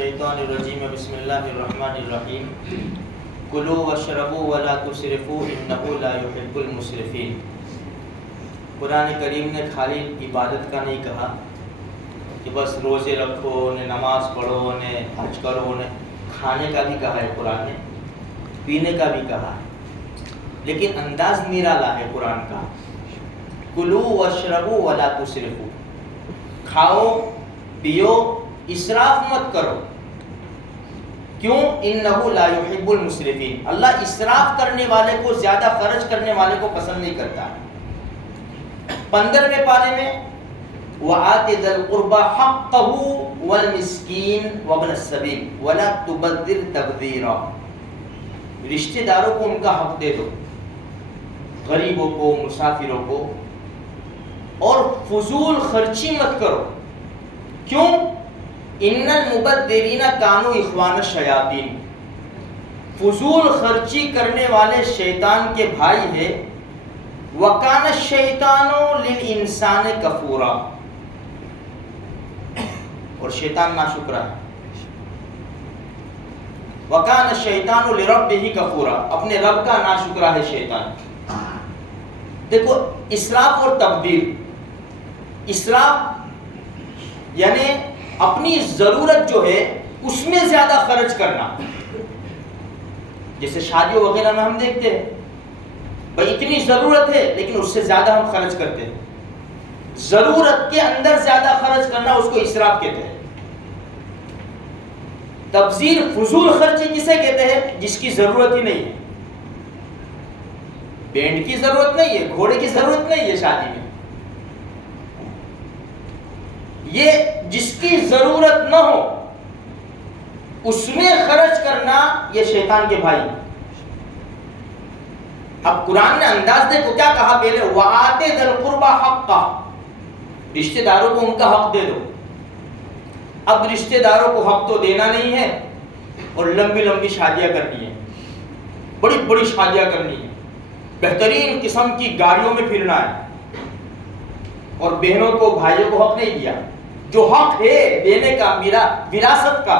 الشیطان الرجیم بسم اللہ الرحمن الرحیم کلوا واشربوا ولا تسرفوا انہ لا يحب المسرفین۔ قرآن کریم نے خالی عبادت کا نہیں کہا کہ بس روزے رکھو نے نماز پڑھو نے حج کرو نے، کھانے کا بھی کہا ہے قرآن نے، پینے کا بھی کہا ہے، لیکن انداز نرالا ہے قرآن کا۔ کلوا واشربوا ولا تسرفوا، کھاؤ پیو اسراف مت کرو، کیوں؟ انہ لا يحب المسرفین، اللہ اسراف کرنے والے کو، زیادہ خرچ کرنے والے کو پسند نہیں کرتا۔ 15ویں پارے میں وَآتِ ذَا الْقُرْبَى حَقَّهُ وَالْمِسْكِينَ وَابْنَ السَّبِيلِ وَلَا تُبَذِّرْ تَبْذِيرًا، رشتہ داروں کو ان کا حق دے دو، غریبوں کو، مسافروں کو، اور فضول خرچی مت کرو، کیوں؟ ان المبذرین کانوا اخوان الشیاطین، فضول خرچی کرنے والے شیطان کے بھائی ہیں۔ وَكَانَ الشَّيْطَانُ لِلْإِنسَانِ كَفُورًا، اور شیطان ناشکرا ہے۔ وَكَانَ الشَّيْطَانُ لِرَبِّهِ كَفُورًا، اپنے رب کا ناشکرا ہے شیطان۔ دیکھو اسراف اور تبذیر، اسراف یعنی اپنی ضرورت جو ہے اس میں زیادہ خرچ کرنا، جیسے شادیوں وغیرہ میں ہم دیکھتے ہیں بھائی اتنی ضرورت ہے لیکن اس سے زیادہ ہم خرچ کرتے ہیں، ضرورت کے اندر زیادہ خرچ کرنا اس کو اسراف کہتے ہیں۔ تبذیر فضول خرچی کسے کہتے ہیں؟ جس کی ضرورت ہی نہیں ہے، بینڈ کی ضرورت نہیں ہے، گھوڑے کی ضرورت نہیں ہے شادی میں، یہ جس کی ضرورت نہ ہو اس میں خرچ کرنا، یہ شیطان کے بھائی۔ اب قرآن نے انداز دیکھو کیا کہا پہلے، وَآتِ ذَا الْقُرْبَى حَقَّهُ، رشتہ داروں کو ان کا حق دے دو۔ اب رشتہ داروں کو حق تو دینا نہیں ہے اور لمبی لمبی شادیاں کرنی ہیں، بڑی بڑی شادیاں کرنی ہیں، بہترین قسم کی گاڑیوں میں پھرنا ہے، اور بہنوں کو بھائیوں کو حق نہیں دیا۔ جو حق ہے دینے کا، میرا وراثت کا،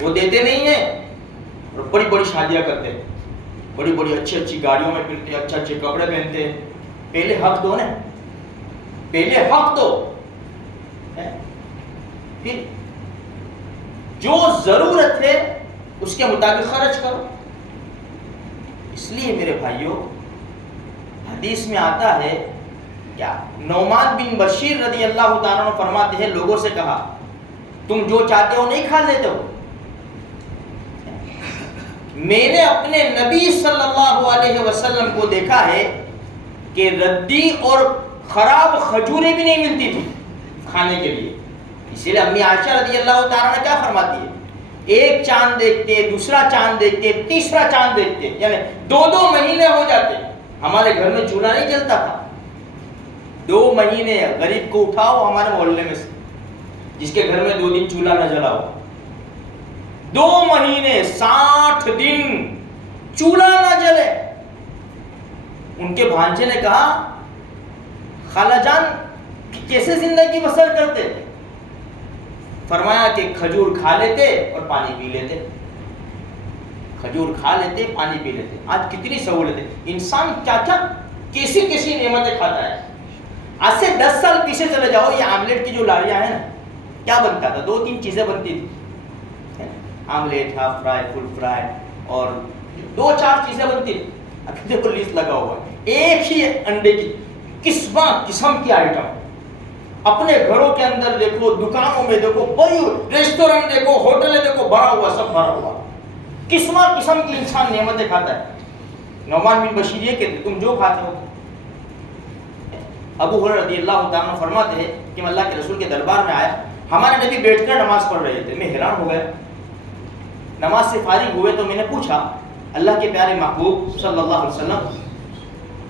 وہ دیتے نہیں ہیں اور بڑی بڑی شادیاں کرتے ہیں، بڑی بڑی اچھی اچھی گاڑیوں میں پھرتے ہیں، اچھے اچھے کپڑے پہنتے ہیں۔ پہلے حق دو نا، پہلے حق دو، پھر جو ضرورت ہے اس کے مطابق خرچ کرو۔ اس لیے میرے بھائیوں حدیث میں آتا ہے کیا، نعمان بن بشیر رضی اللہ تعالیٰ عنہ فرماتے ہیں لوگوں سے کہا تم جو چاہتے ہو نہیں کھا لیتے ہو، میں نے اپنے نبی صلی اللہ علیہ وسلم کو دیکھا ہے کہ ردی اور خراب کھجوریں بھی نہیں ملتی تھی کھانے کے لیے، اسی لیے امی عائشہ رضی اللہ تعالیٰ عنہ کیا فرماتی ہے، ایک چاند دیکھتے، دوسرا چاند دیکھتے، تیسرا چاند دیکھتے، یعنی 2 مہینے ہو جاتے، ہمارے گھر میں چولہا نہیں جلتا تھا، 2 مہینے غریب کو اٹھاؤ ہمارے محلے میں سے جس کے گھر میں 2 دن چولہا نہ جلا ہو، 2 مہینے 60 دن چولہا نہ جلے۔ ان کے بھانجے نے کہا خالہ جان کیسے زندگی بسر کرتے؟ فرمایا کہ کھجور کھا لیتے اور پانی پی لیتے، کھجور کھا لیتے پانی پی لیتے۔ آج کتنی سہولت ہے، انسان کیا کیا کیسی کیسی نعمتیں کھاتا ہے۔ آج سے 10 سال پیچھے چلے جاؤ، یہ آملیٹ کی جو لاریاں ہیں نا، کیا بنتا تھا؟ 2-3 چیزیں بنتی تھی، آملیٹ، ہاف فرائی، فل فرائی، اور 2-4 چیزیں بنتی تھی۔ اب دیکھو لیسٹ لگا ہوا ہے، ایک ہی انڈے کی قسم کی آئٹم، اپنے گھروں کے اندر دیکھو، دکانوں میں دیکھو، بڑی ریسٹورنٹ دیکھو، ہوٹلیں دیکھو، بھرا ہوا، سب بھرا ہوا، قسم کی انسان نعمتیں کھاتا ہے۔ نعمان بن بشیر یہ کہتے تم جو کھاتے ہو۔ ابو ہریرہ رضی اللہ تعالیٰ عنہ فرماتے ہیں کہ میں اللہ کے رسول کے دربار میں آیا، ہمارے نبی بیٹھ کر نماز پڑھ رہے تھے، میں حیران ہو گیا۔ نماز سے فارغ ہوئے تو میں نے پوچھا اللہ کے پیارے محبوب صلی اللہ علیہ وسلم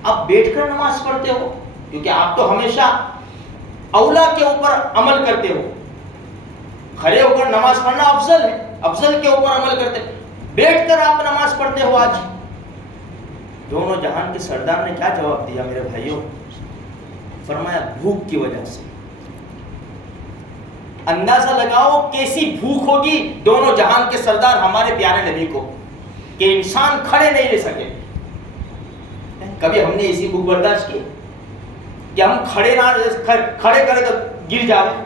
آپ بیٹھ کر نماز پڑھتے ہو؟ کیونکہ آپ تو ہمیشہ اولا کے اوپر عمل کرتے ہو، کھڑے ہو کر نماز پڑھنا افضل ہے، افضل کے اوپر عمل کرتے، بیٹھ کر آپ نماز پڑھتے ہو آج؟ دونوں جہان کے سردار نے کیا جواب دیا میرے بھائیوں؟ فرمایا بھوک کی وجہ سے، اندازہ لگاؤ کیسی بھوک ہوگی دونوں جہان کے سردار ہمارے پیارے نبی کو کہ انسان کھڑے نہیں رہ سکے. کبھی ہم نے ایسی بھوک برداشت کی کہ ہم کھڑے کرے تو گر جاوے.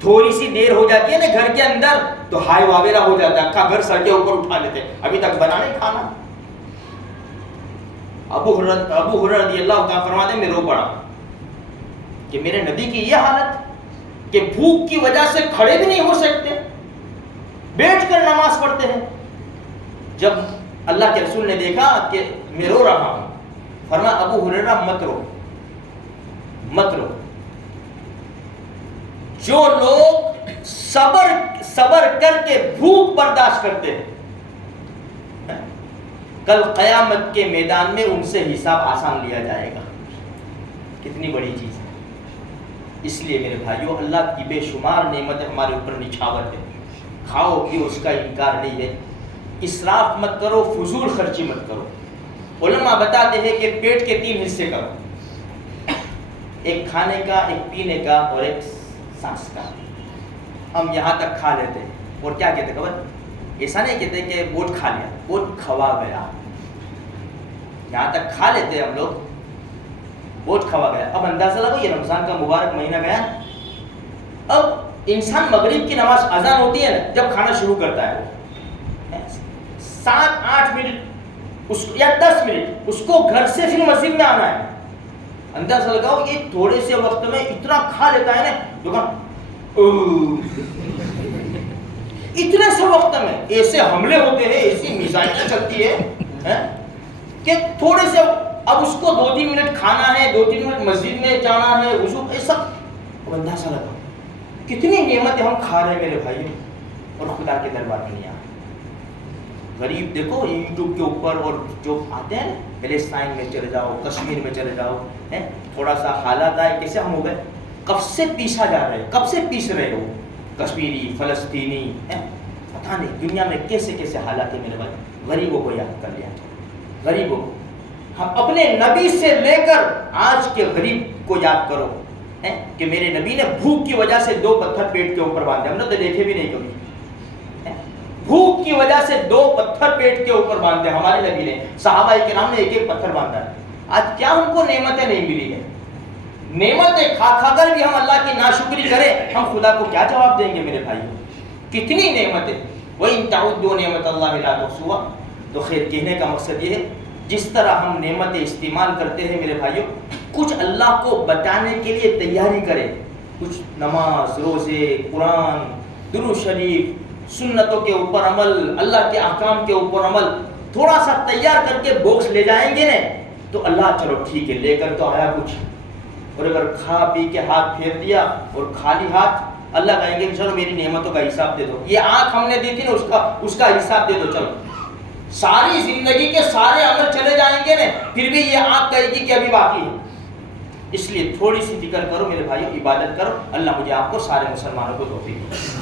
تھوڑی سی دیر ہو جاتی ہے نا گھر کے اندر تو ہائی واویرا ہو جاتا ہے, اکھا گھر سر کے اوپر اٹھا لیتے, ابھی تک بنا نہیں کھانا. ابو ہریرہ رضی اللہ تعالیٰ فرماتے ہیں میں رو پڑا کہ میرے نبی کی یہ حالت کہ بھوک کی وجہ سے کھڑے بھی نہیں ہو سکتے, بیٹھ کر نماز پڑھتے ہیں. جب اللہ کے رسول نے دیکھا کہ میں رو رہا ہوں, فرمایا ابو ہریرہ مت رو, مت رو. جو لوگ صبر کر کے بھوک برداشت کرتے ہیں کل قیامت کے میدان میں ان سے حساب آسان لیا جائے گا. کتنی بڑی چیز ہے. اس لیے میرے بھائیوں اللہ کی بے شمار نعمتیں ہمارے اوپر نچھاور ہے, کھاؤ کہ اس کا انکار نہیں ہے. اسراف مت کرو, فضول خرچی مت کرو. علماء بتاتے ہیں کہ پیٹ کے 3 حصے کرو, ایک کھانے کا, ایک پینے کا اور ایک سانس کا. ہم یہاں تک کھا لیتے ہیں اور کیا کہتے ہیں خبر, ایسا نہیں کہتے کہ بوٹ کھا لیا, بوٹ کھوا گیا. یہاں تک کھا لیتے ہیں ہم لوگ, بوٹ کھوا گیا. اب اندازہ لگو یہ رمضان کا مبارک مہینہ گیا, اب انسان مغرب کی نماز اذان ہوتی ہے نا جب کھانا شروع کرتا ہے 7-8 منٹ یا 10 منٹ اس کو گھر سے پھر مسجد میں آنا ہے. اندازہ لگاؤ یہ تھوڑے سے وقت میں اتنا کھا لیتا ہے نا, اتنے سے وقت میں ایسے حملے ہوتے ہیں, ایسی میزائلیں چلتی ہے کہ تھوڑے سے اب اس کو 2-3 منٹ کھانا ہے, 2-3 منٹ مسجد میں جانا ہے, وضو ایسا. اب اندازہ لگاؤ کتنی نعمتیں ہم کھا رہے ہیں میرے بھائیوں اور خدا کے دربار میں نہیں آ رہے. غریب دیکھو یوٹیوب کے اوپر اور جو آتے ہیں فلسطین میں چلے جاؤ, کشمیر میں چلے جاؤ, تھوڑا سا حالات آئے کیسے ہم ہو گئے, کب سے پیسا جا رہے ہیں, کب سے پیس رہے ہو کشمیری, فلسطینی, پتہ نہیں دنیا میں کیسے کیسے حالات ہیں میرے بھائی. غریبوں کو یاد کر لیا, غریبوں کو. ہم اپنے نبی سے لے کر آج کے غریب کو یاد کرو کہ میرے نبی نے بھوک کی وجہ سے 2 پتھر پیٹ کے اوپر باندھے. ہم نے تو دیکھے بھی نہیں کبھی, بھوک کی وجہ سے 2 پتھر پیٹ کے اوپر باندھے ہمارے نبی نے. صحابہ کرام نے 1-1 پتھر باندھا ہے. آج کیا ہم کو نعمتیں نہیں ملی ہیں, نعمتیں کھا کر بھی ہم اللہ کی ناشکری کریں, ہم خدا کو کیا جواب دیں گے میرے بھائی. کتنی نعمتیں, وَإِن تَعُدُّوا نِعْمَتَ اللَّهِ لَا تُحْصُوهَا. تو خیر کہنے کا مقصد یہ ہے جس طرح ہم نعمتیں استعمال کرتے ہیں میرے بھائیوں, کچھ اللہ کو بتانے کے لیے تیاری کریں. کچھ نماز, روزے, قرآن, درود شریف, سنتوں کے اوپر عمل, اللہ کے احکام کے اوپر عمل تھوڑا سا تیار کر کے باکس لے جائیں گے نا تو اللہ چلو ٹھیک ہے لے کر تو آیا کچھ. اور اگر کھا پی کے ہاتھ پھیر دیا اور خالی ہاتھ, اللہ کہیں گے چلو میری نعمتوں کا حساب دے دو. یہ آنکھ ہم نے دی تھی نا اس کا حساب دے دو. چلو ساری زندگی کے سارے عمل چلے جائیں گے نا پھر بھی یہ آنکھ کہے گی کہ ابھی باقی ہے. اس لیے تھوڑی سی فکر کرو میرے بھائیو, عبادت کرو. اللہ مجھے آپ کو سارے مسلمانوں کو توفیق دے.